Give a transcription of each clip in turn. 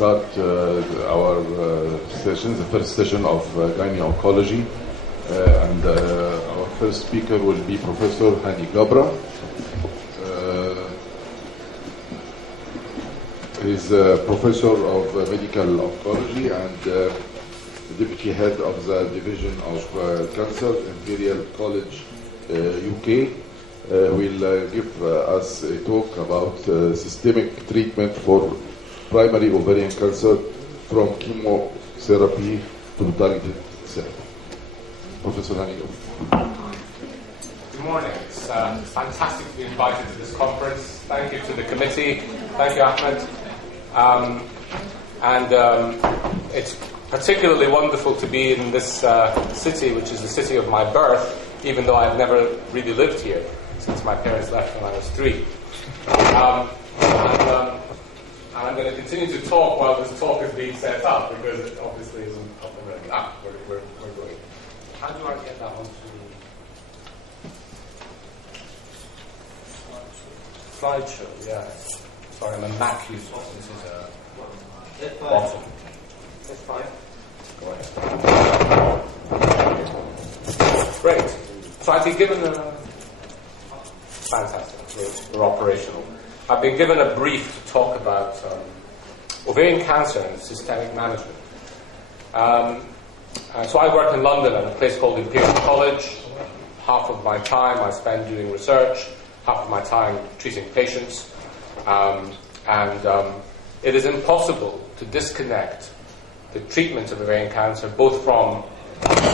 start our session, the first session of Gyne-oncology. And our first speaker will be Professor Hani Gabra. He's a professor of medical oncology and deputy head of the division of cancer, Imperial College, UK. Will give us a talk about systemic treatment for primary ovarian cancer from chemotherapy to targeted therapy. Professor Hani. Good morning. It's fantastic to be invited to this conference. Thank you to the committee. Thank you, Ahmed. It's particularly wonderful to be in this city, which is the city of my birth, even though I've never really lived here since my parents left when I was 3. And I'm going to continue to talk while this talk is being set up, because it obviously isn't up and running. We're going. How do I get that onto slideshow? Yeah. Sorry, I'm a Mac user. This is a bottom. That's fine. Go ahead. Great. So I've been given a... Fantastic. We're operational. I've been given a brief to talk about ovarian cancer and systemic management. So I work in London at a place called Imperial College. Half of my time I spend doing research, half of my time treating patients. It is impossible to disconnect the treatment of ovarian cancer, both from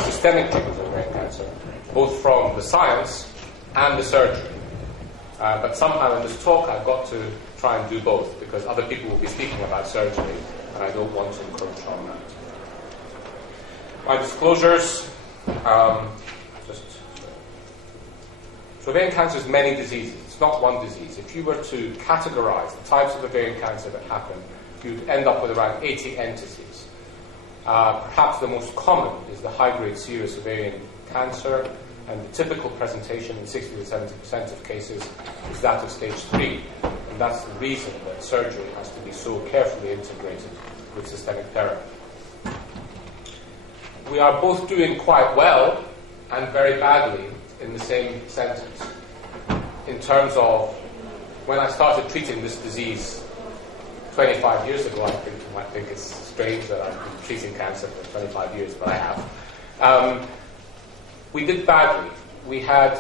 systemic treatment of ovarian cancer, both from the science and the surgery. But somehow in this talk I've got to try and do both, because other people will be speaking about surgery and I don't want to encroach on that. My disclosures, so ovarian cancer is many diseases. It's not one disease. If you were to categorize the types of ovarian cancer that happen, you'd end up with around 80 entities. Perhaps the most common is the high-grade serous ovarian cancer, and the typical presentation in 60 to 70% of cases is that of stage 3. And that's the reason that surgery has to be so carefully integrated with systemic therapy. We are both doing quite well and very badly in the same sentence. In terms of when I started treating this disease 25 years ago, I think you might think it's strange that I've been treating cancer for 25 years, but I have. We did badly. We had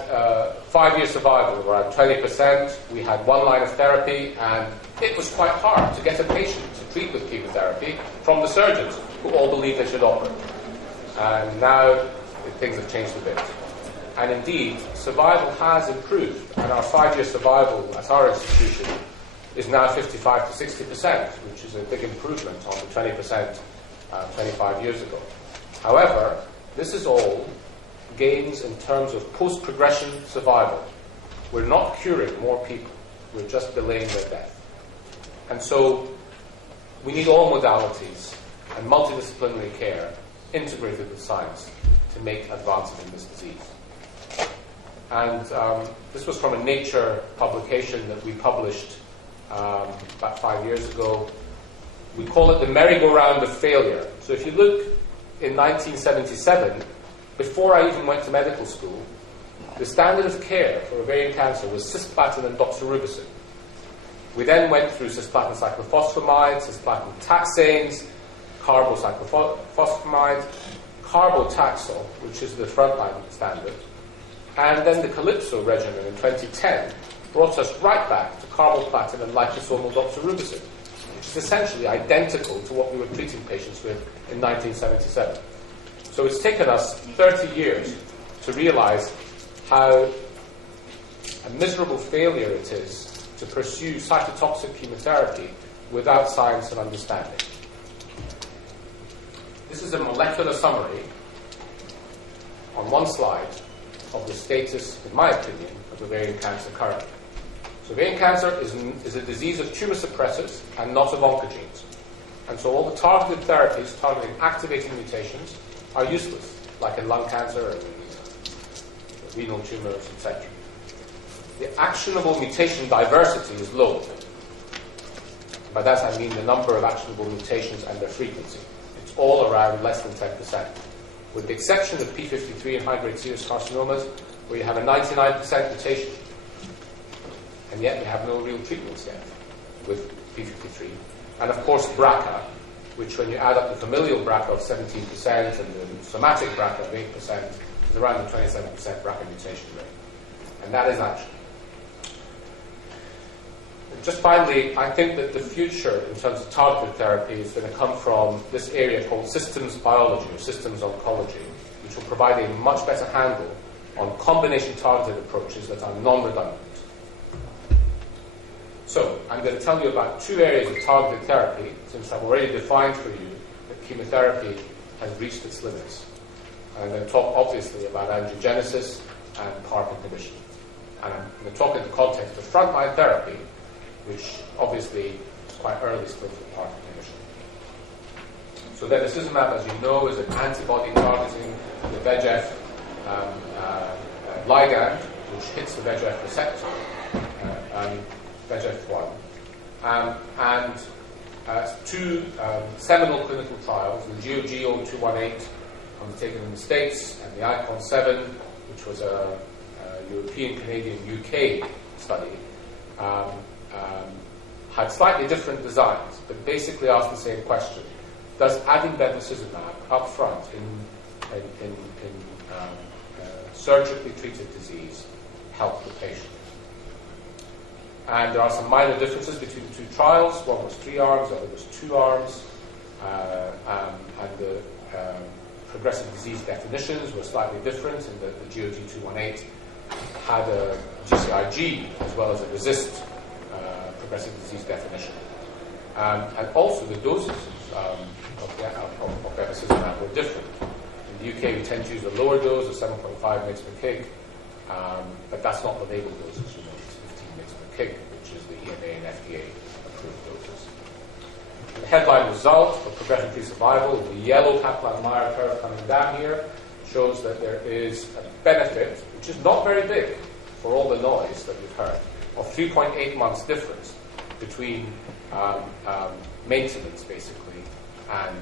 5-year survival of around 20%. We had 1 line of therapy, and it was quite hard to get a patient to treat with chemotherapy from the surgeons, who all believed they should operate. And now things have changed a bit. And indeed, survival has improved, and our 5-year survival at our institution is now 55 to 60%, which is a big improvement on the 20% 25 years ago. However, this is all gains in terms of post-progression survival. We're not curing more people, we're just delaying their death. And so we need all modalities and multidisciplinary care integrated with science to make advances in this disease. And this was from a Nature publication that we published about 5 years ago. We call it the merry-go-round of failure. So if you look in 1977, before I even went to medical school, the standard of care for ovarian cancer was cisplatin and doxorubicin. We then went through cisplatin cyclophosphamide, cisplatin taxanes, carbocyclophosphamide, carbotaxol, which is the frontline standard, and then the Calypso regimen in 2010 brought us right back to carboplatin and liposomal doxorubicin, which is essentially identical to what we were treating patients with in 1977. So it's taken us 30 years to realize how a miserable failure it is to pursue cytotoxic chemotherapy without science and understanding. This is a molecular summary on one slide of the status, in my opinion, of ovarian cancer currently. So ovarian cancer is a disease of tumor suppressors and not of oncogenes. And so all the targeted therapies targeting activating mutations are useless, like in lung cancer and renal tumors, etc. The actionable mutation diversity is low. By that I mean the number of actionable mutations and their frequency. It's all around less than 10%, with the exception of P53 and high-grade serous carcinomas, where you have a 99% mutation. And yet we have no real treatments yet with P53. And of course BRCA, which when you add up the familial BRCA of 17% and the somatic BRCA of 8%, is around the 27% BRCA mutation rate. And that is action. Just finally, I think that the future in terms of targeted therapy is going to come from this area called systems biology or systems oncology, which will provide a much better handle on combination targeted approaches that are non-redundant. So, I'm going to tell you about two areas of targeted therapy, since I've already defined for you that chemotherapy has reached its limits. And I'm going to talk obviously about angiogenesis and PARP inhibition. And I'm going to talk in the context of frontline therapy, which obviously is quite early still for PARP inhibition. So bevacizumab, as you know, is an antibody targeting the VEGF ligand, which hits the VEGF receptor, VEGF1. And two seminal clinical trials, the GOG-0218 undertaken in the States, and the ICON-7, which was a European, Canadian, UK study, had slightly different designs, but basically asked the same question. Does adding bevacizumab up front in surgically treated disease help the patient? And there are some minor differences between the two trials. One was 3 arms, the other was 2 arms. And the progressive disease definitions were slightly different in that the GOG-0218 had a GCIG as well as a RESIST progressive disease definition. And also the doses of bevacizumab were different. In the UK we tend to use a lower dose of 7.5 mg per kg, but that's not the label dose, as you know, it's 15 mg per kg, which is the EMA and FDA approved doses. The headline result for progression-free survival, the yellow Kaplan-Meier curve coming down here, shows that there is a benefit, which is not very big for all the noise that we've heard, of 3.8 months difference between maintenance, basically, and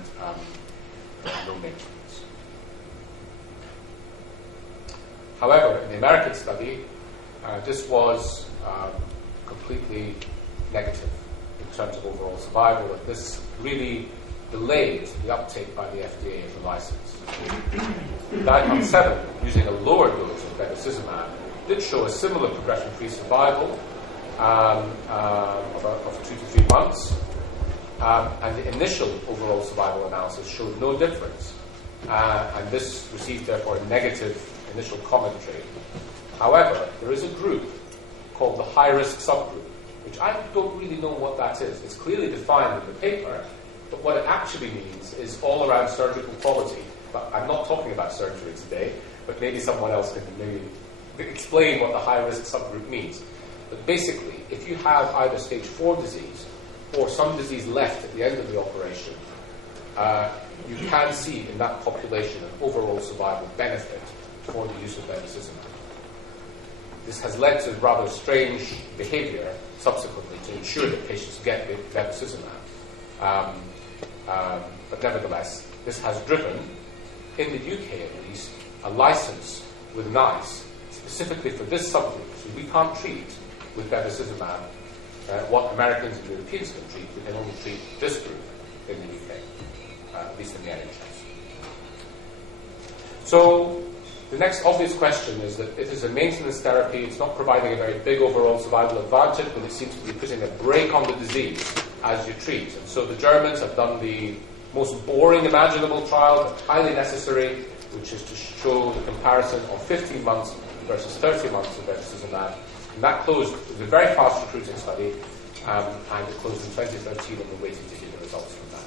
no maintenance. However, in the American study, this was completely negative in terms of overall survival, and this really delayed the uptake by the FDA of the license. The ICON-7, using a lower dose of bevacizumab, did show a similar progression-free survival of 2 to 3 months, and the initial overall survival analysis showed no difference, and this received therefore a negative initial commentary. However, there is a group called the High-Risk Subgroup, which I don't really know what that is. It's clearly defined in the paper, but what it actually means is all around surgical quality. But I'm not talking about surgery today, but maybe someone else can maybe explain what the high-risk subgroup means. But basically, if you have either stage 4 disease or some disease left at the end of the operation, you can see in that population an overall survival benefit for the use of bevacizumab. This has led to rather strange behavior subsequently to ensure that patients get bevacizumab. But nevertheless, this has driven, in the UK at least, a license with NICE specifically for this subgroup. So we can't treat with bevacizumab what Americans and Europeans can treat. We can only treat this group in the UK, at least in the NHS. So the next obvious question is that it is a maintenance therapy. It's not providing a very big overall survival advantage, but it seems to be putting a brake on the disease as you treat. And so the Germans have done the most boring imaginable trial, but highly necessary, which is to show the comparison of 15 months versus 30 months of bevacizumab. And that closed, it was a very fast recruiting study, and it closed in 2013, and we're waiting to hear the results from that.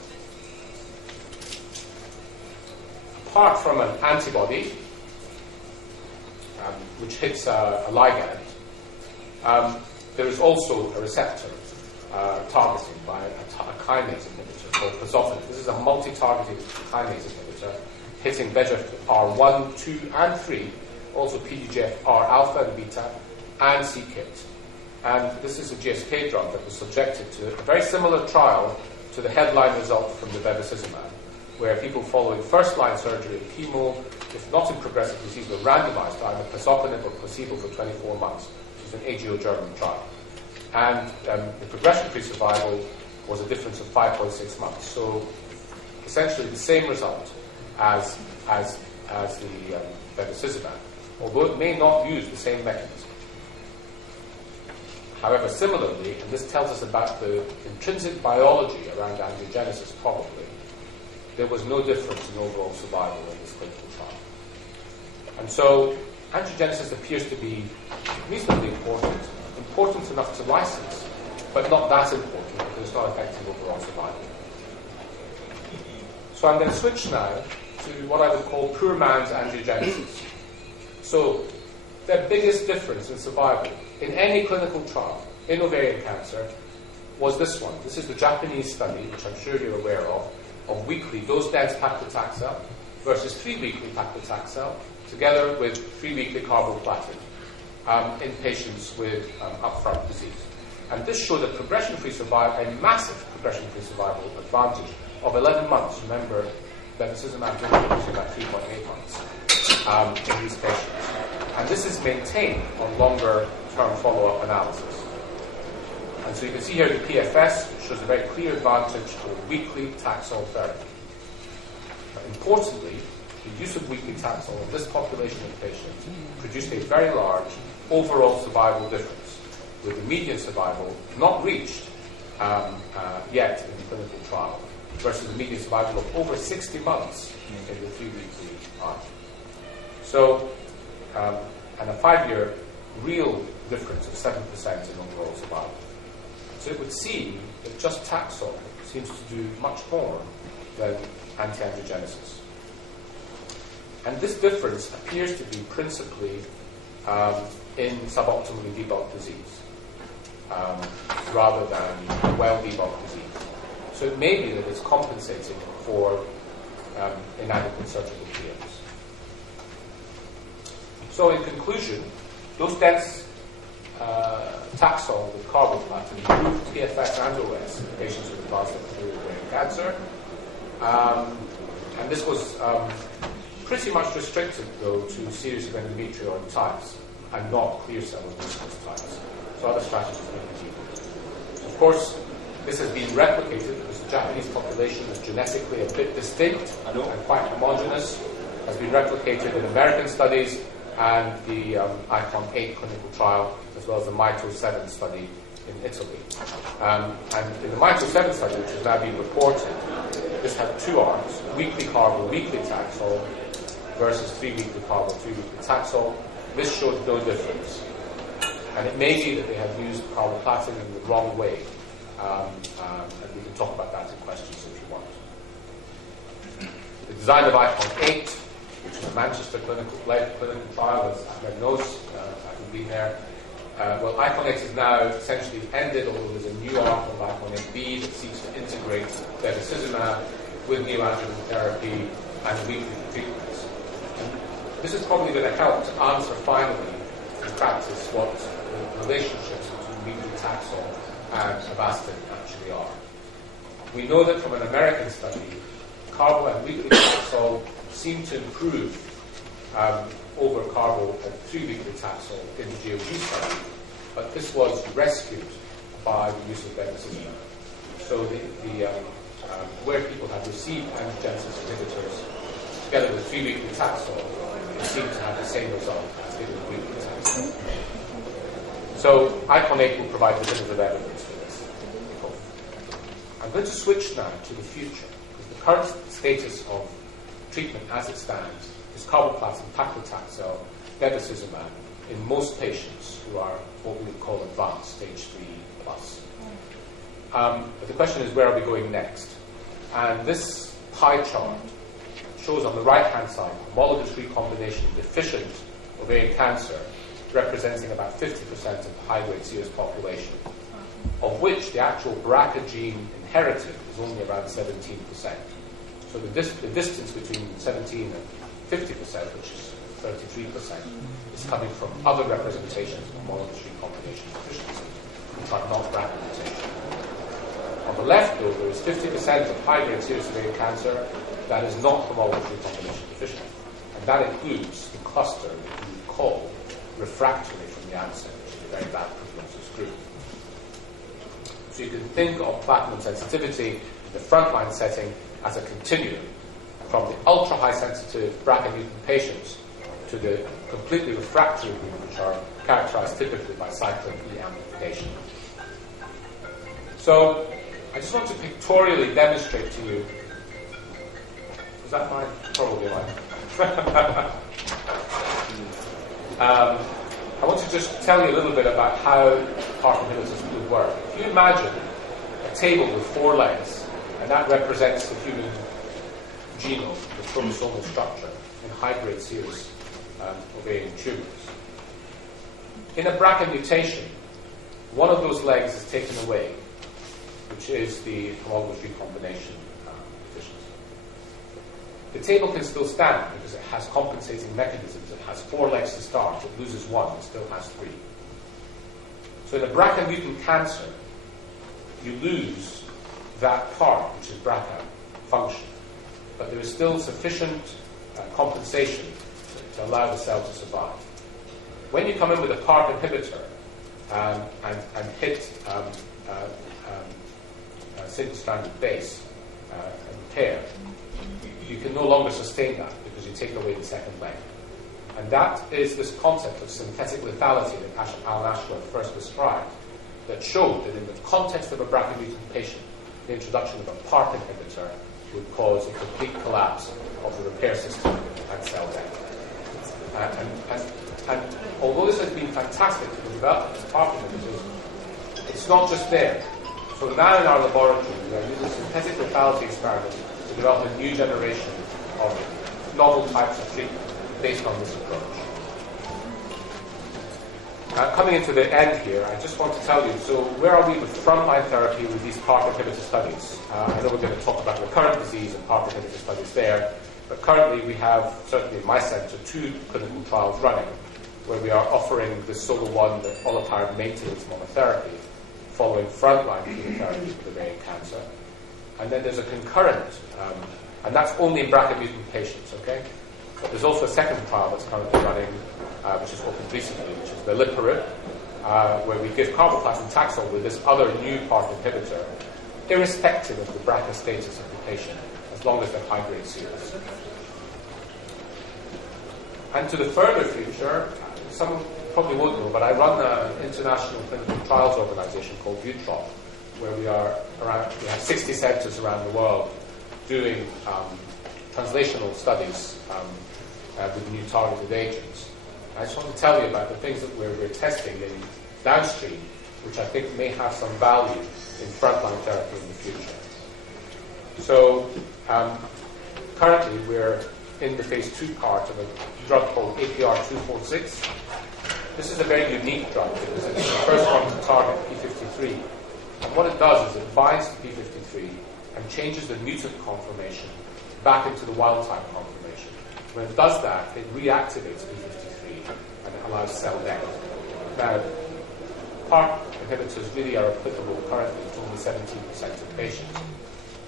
Apart from an antibody, which hits a ligand, there is also a receptor targeting by a kinase inhibitor called pazopanib. This is a multi-targeted kinase inhibitor hitting VEGFR1, 2, and 3, also PDGFR alpha and beta, and c-KIT. And this is a GSK drug that was subjected to a very similar trial to the headline result from the bevacizumab, where people following first-line surgery and chemo, if not in progressive disease, were randomized to either pazopanib or placebo for 24 months, which is an AGO-German trial. And the progression-free survival was a difference of 5.6 months. So essentially the same result as the bevacizumab, although it may not use the same mechanism. However, similarly, and this tells us about the intrinsic biology around angiogenesis probably, there was no difference in overall survival in this clinical trial. And so angiogenesis appears to be reasonably important enough to license, but not that important because it's not affecting overall survival. So I'm going to switch now to what I would call poor man's angiogenesis. So the biggest difference in survival in any clinical trial in ovarian cancer was this one. This is the Japanese study, which I'm sure you're aware of weekly dose-dense paclitaxel versus 3-weekly paclitaxel, together with 3-weekly carboplatin in patients with upfront disease. And this showed a progression-free survival, a massive progression-free survival advantage of 11 months. Remember, bevacizumab was about 3.8 months in these patients. And this is maintained on longer-term follow-up analysis. And so you can see here the PFS, which shows a very clear advantage for weekly Taxol therapy. But importantly, the use of weekly Taxol in this population of patients produced a very large overall survival difference, with the median survival not reached yet in the clinical trial, versus the median survival of over 60 months in the 3-weekly arm. So, and a 5-year real difference of 7% in overall survival. So it would seem that just Taxol seems to do much more than anti-angiogenesis. And this difference appears to be principally in suboptimally debulked disease, rather than well-debulked disease. So it may be that it's compensating for inadequate surgical clearance. So in conclusion, dose-dense Taxol with carboplatin improved PFS and OS in patients with advanced ovarian cancer. And this was pretty much restricted, though, to serous endometrioid types and not clear cell adenomas types. So other strategies may be needed. Of course, this has been replicated because the Japanese population is genetically a bit distinct and quite homogeneous, has been replicated in American studies and the ICON-8 clinical trial, as well as the MITO-7 study in Italy. And in the MITO-7 study, which has now been reported, this had 2 arms, weekly carbo, weekly Taxol, versus 3-weekly carbo, 3-weekly Taxol. This showed no difference. And it may be that they had used carboplatin in the wrong way. And we can talk about that in questions if you want. The design of ICON-8, which is a Manchester clinical trial, as Ahmed knows, having been there. Well, ICON-8 is now essentially ended, although there's a new arm of ICON-8B that seeks to integrate bevacizumab with neoadjuvant therapy and weekly treatments. And this is probably going to help to answer finally, in practice, what the relationships between weekly Taxol and Avastin actually are. We know that from an American study, carbo and weekly Taxol seem to improve over carbo and 3-weekly Taxol in the GOG study, but this was rescued by the use of bevacizumab. So where people have received angiogenesis inhibitors together with 3-weekly Taxol, they seem to have the same result as they did with weekly Taxol. So ICON-8 will provide definitive evidence for this. I'm going to switch now to the future, because the current status of treatment as it stands is carboplatin, paclitaxel, bevacizumab in most patients who are what we would call advanced, stage 3 plus. But the question is, where are we going next? And this pie chart shows on the right-hand side homologous recombination deficient ovarian cancer, representing about 50% of the high-grade serous population, of which the actual BRCA gene inherited is only around 17%. So the distance between 17 and 50%, which is 33%, is coming from other representations of homologous recombination deficiency. which are not BRCA mutations. On the left, though, there is 50% of high-grade serous ovarian cancer that is not homologous recombination deficient. And that includes the cluster that you would call refractory from the outset, which is a very bad prognosis group. So you can think of platinum sensitivity in the frontline setting as a continuum from the ultra-high sensitive BRCA mutant patients to the completely refractory group, which are characterized typically by cyclin E amplification. So I just want to pictorially demonstrate to you. Is that mine? Probably mine. I want to just tell you a little bit about how PARP inhibitors would work. If you imagine a table with 4 legs, and that represents the human genome, the chromosomal structure, in high-grade serous ovarian tumors. In a BRCA mutation, one of those legs is taken away, which is the homologous recombination deficiency. The table can still stand because it has compensating mechanisms. It has 4 legs to start. It loses 1. It still has 3. So in a BRCA mutant cancer, you lose that part, which is BRCA function. But there is still sufficient compensation to allow the cell to survive. When you come in with a PARP inhibitor and hit single-stranded base and repair, you can no longer sustain that because you take away the second leg. And that is this concept of synthetic lethality that Alan Ashworth first described, that showed that in the context of a BRCA mutant patient, the introduction of a PARP inhibitor would cause a complete collapse of the repair system and cell death. And although this has been fantastic for the development of PARP inhibitors, it's not just there. So now in our laboratory, we are using synthetic lethality experiments to develop a new generation of novel types of treatment based on this approach. Coming into the end here, I just want to tell you, so where are we with frontline therapy with these PARP inhibitor studies? I know we're going to talk about recurrent disease and PARP inhibitor studies there, but currently we have, certainly in my center, 2 clinical trials running where we are offering the SOLO-1, the olaparib maintenance monotherapy, following frontline chemotherapy for ovarian cancer. And then there's a concurrent, and that's only in BRCA mutant patients, okay? But there's also a second trial that's currently running, which is opened recently, which is the veliparib, where we give carboplatin Taxol with this other new PARP inhibitor, irrespective of the BRCA status of the patient, as long as they're high-grade serous. And to the further future, some probably won't know, but I run an international clinical trials organization called UTROP, where we have 60 centers around the world doing translational studies with new targeted agents. I just want to tell you about the things that we're testing in downstream, which I think may have some value in frontline therapy in the future. So currently we're in the phase 2 part of a drug called APR-246. This is a very unique drug because it's the first one to target P53. And what it does is it binds to P53 and changes the mutant conformation back into the wild-type conformation. When it does that, it reactivates P53 and it allows cell death. Now, PARP inhibitors really are applicable currently to only 17% of patients.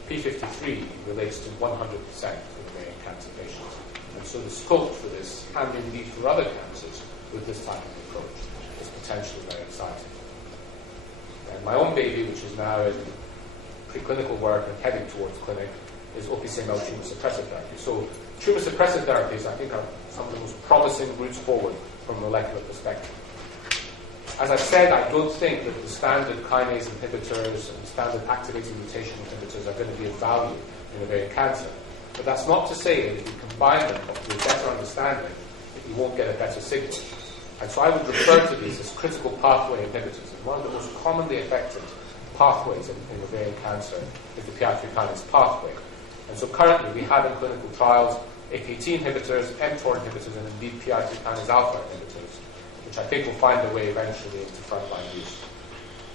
P53 relates to 100% of ovarian cancer patients. And so the scope for this, and indeed for other cancers, with this type of approach is potentially very exciting. And my own baby, which is now in preclinical work and heading towards clinic, is OPCML tumor suppressor therapy. So tumor suppressor therapies, I think, are some of the most promising routes forward from a molecular perspective. As I've said, I don't think that the standard kinase inhibitors and standard activating mutation inhibitors are going to be of value in ovarian cancer. But that's not to say that if you combine them with a better understanding, that you won't get a better signal. And so I would refer to these as critical pathway inhibitors. And one of the most commonly affected pathways in ovarian cancer is the PI3 kinase pathway. And so currently we have in clinical trials AKT inhibitors, mTOR inhibitors, and indeed PI3 kinase alpha inhibitors, which I think will find their way eventually into frontline use.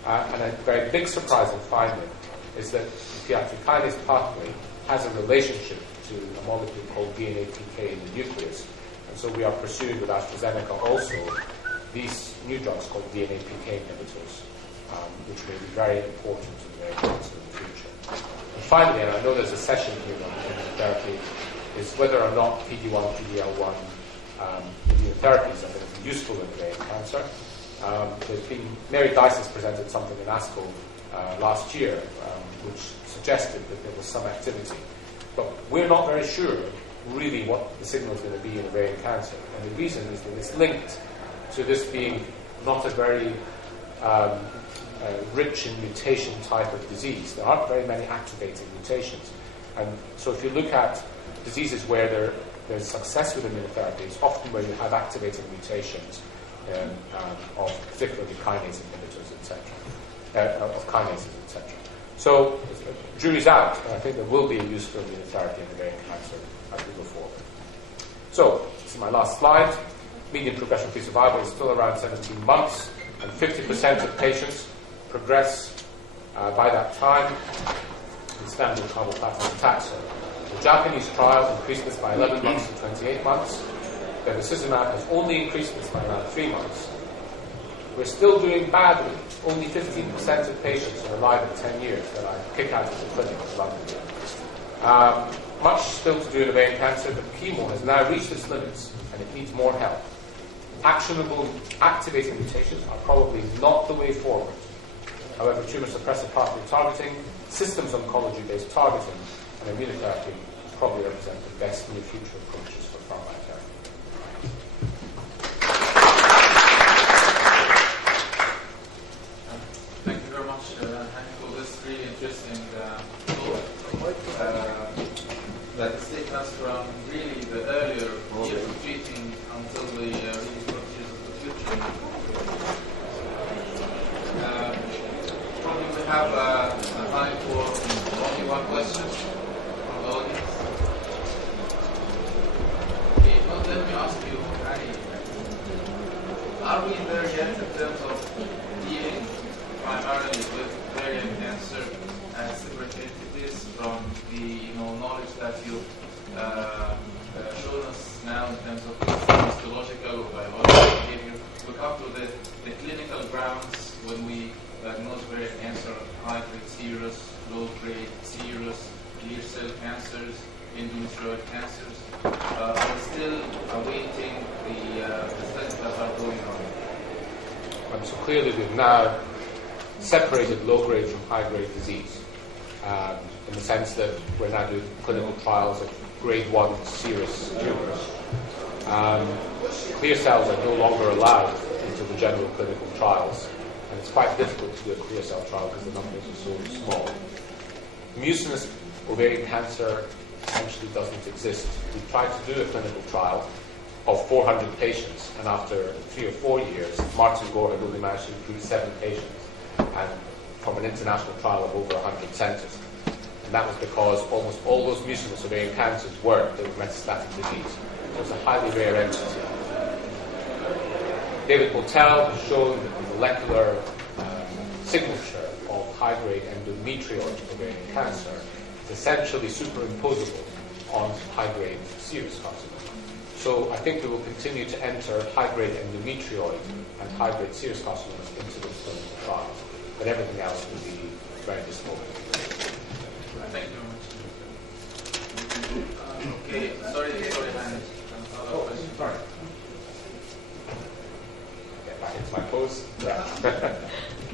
And a very big surprising finding is that the PI3 kinase pathway has a relationship to a molecule called DNA-PK in the nucleus. And so we are pursuing with AstraZeneca also these new drugs called DNA-PK inhibitors which may be very important in ovarian cancer in the future. And finally, and I know there's a session here on immunotherapy, is whether or not PD-1, PD-L1 immunotherapies are going to be useful in ovarian cancer. Mary Dice has presented something in ASCO last year, which suggested that there was some activity. But we're not very sure really what the signal is going to be in ovarian cancer. And the reason is that it's linked to this being not a very rich in mutation type of disease. There aren't very many activating mutations. And so if you look at diseases where there's success with immunotherapy, it's often where you have activating mutations of particularly kinase inhibitors, etc., of kinases, etc. So, jury's out, and I think there will be a use for immunotherapy in ovarian cancer as we go forward. So, this is my last slide. Median progression-free survival is still around 17 months, and 50% of patients progress by that time in standard carboplatin taxane. The Japanese trial increased this by 11 months to 28 months. Bevacizumab has only increased this by around 3 months. We're still doing badly. Only 15% of patients are alive at 10 years that I kick out of the clinic in London. Much still to do in ovarian cancer, but chemo has now reached its limits and it needs more help. Actionable activating mutations are probably not the way forward. However, tumor suppressive pathway targeting, systems oncology-based targeting, and immunotherapy probably represent the best near future approaches for frontline therapy. Thank you very much, Hani, for this really interesting talk that has taken us from really the earlier years of treating until the really short years of the future. Probably we have time for only one question from the audience. Okay, well, let me ask you, Hani, are we there yet in terms of dealing primarily with ovarian cancer as separate entities from the knowledge that you've shown us now in terms of histological or biological behavior? We come to the clinical grounds when we diagnose ovarian cancer, high-grade serous, low-grade serous, clear cell cancers, endometrioid cancers. We're still awaiting the studies that are going on. And so clearly we've now separated low-grade from high-grade disease, in the sense that we're now doing clinical trials of grade 1 serous tumors. Clear cells are no longer allowed into the general clinical trials, and it's quite difficult to do a clear cell trial because the numbers are so small. Mucinous ovarian cancer essentially doesn't exist. We tried to do a clinical trial of 400 patients, and after 3 or 4 years, Martin Gore had only managed to recruit 7 patients, and from an international trial of over 100 centres. And that was because almost all those mucinous ovarian cancers were metastatic disease. So it's a highly rare entity. David Motel has shown that the molecular signature of high-grade endometrioid ovarian cancer is essentially superimposable on high-grade serous carcinoma. So I think we will continue to enter high-grade endometrioid and high-grade serous carcinomas into those clinical trials, but everything else will be very dismal. Thank you very much. Okay, sorry, Hani. Oh, sorry. Get back into my pose.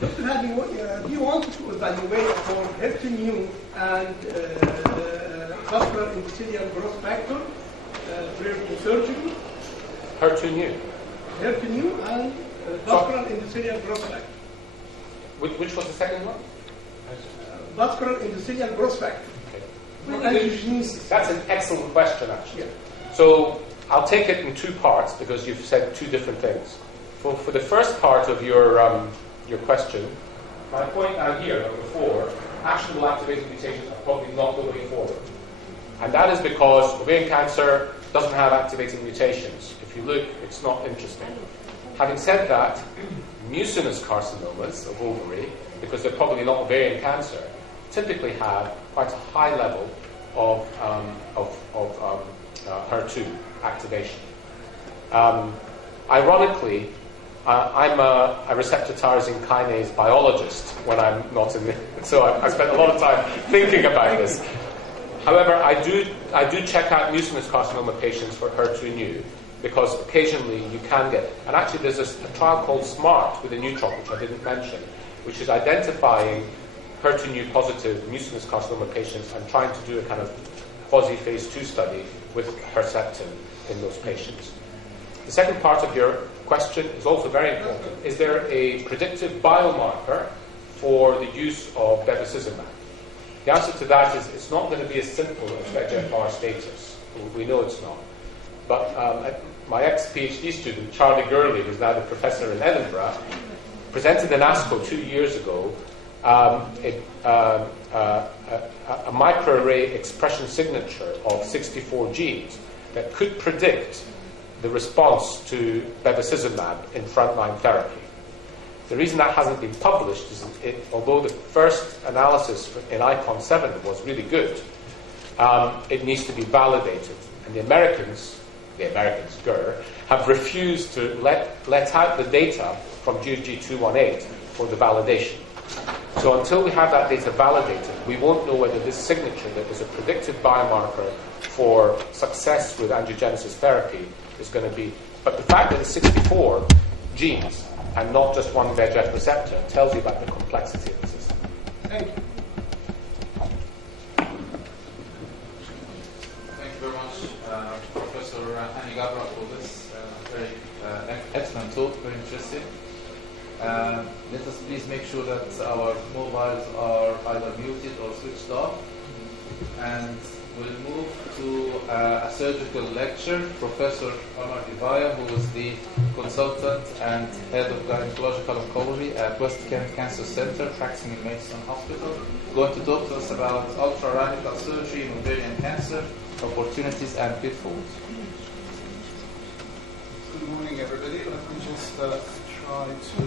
Dr. Hani, do you want to evaluate for HER2 and vascular endothelial growth factor prior to surgery? HER2 HER2 and vascular endothelial growth factor. Which was the second one? Vascular endothelial growth factor. Okay. That's an excellent question, actually. Yeah. So I'll take it in 2 parts because you've said 2 different things. For the first part of your question, my point out here, number 4, actionable activating mutations are probably not the way forward. And that is because ovarian cancer doesn't have activating mutations. If you look, it's not interesting. Having said that, mucinous carcinomas of ovary, because they're probably not ovarian cancer, typically have quite a high level of HER2 activation. Ironically, I'm a receptor tyrosine kinase biologist when I'm not in the... So I spent a lot of time thinking about this. However, I do check out mucinous carcinoma patients for HER2/neu, because occasionally you can get... And actually there's a trial called SMART with a neutron, which I didn't mention, which is identifying HER2/neu positive mucinous carcinoma patients and trying to do a kind of quasi-phase 2 study with Herceptin in those patients. The second part of your question is also very important. Is there a predictive biomarker for the use of bevacizumab? The answer to that is it's not going to be as simple as VEGFR status. We know it's not. But my ex-PhD student, Charlie Gurley, who's now the professor in Edinburgh, presented in ASCO 2 years ago a microarray expression signature of 64 genes that could predict the response to bevacizumab in frontline therapy. The reason that hasn't been published is although the first analysis in ICON 7 was really good, it needs to be validated. And the Americans, GER, have refused to let out the data from GOG218 for the validation. So until we have that data validated, we won't know whether this signature that is a predictive biomarker for success with angiogenesis therapy is going to be... But the fact that it's 64 genes and not just one VEGF receptor tells you about the complexity of the system. Thank you. Thank you very much, Professor Hani Gabra, for this very excellent talk, very interesting. Let us please make sure that our mobiles are either muted or switched off. And we'll move to a surgical lecture. Professor Omar Divaya, who is the consultant and head of Gyne-oncological Oncology at West Kent Cancer Center, practicing in Mason Hospital, going to talk to us about ultra-radical surgery in ovarian cancer, opportunities and pitfalls. Good morning, everybody. Let me just try to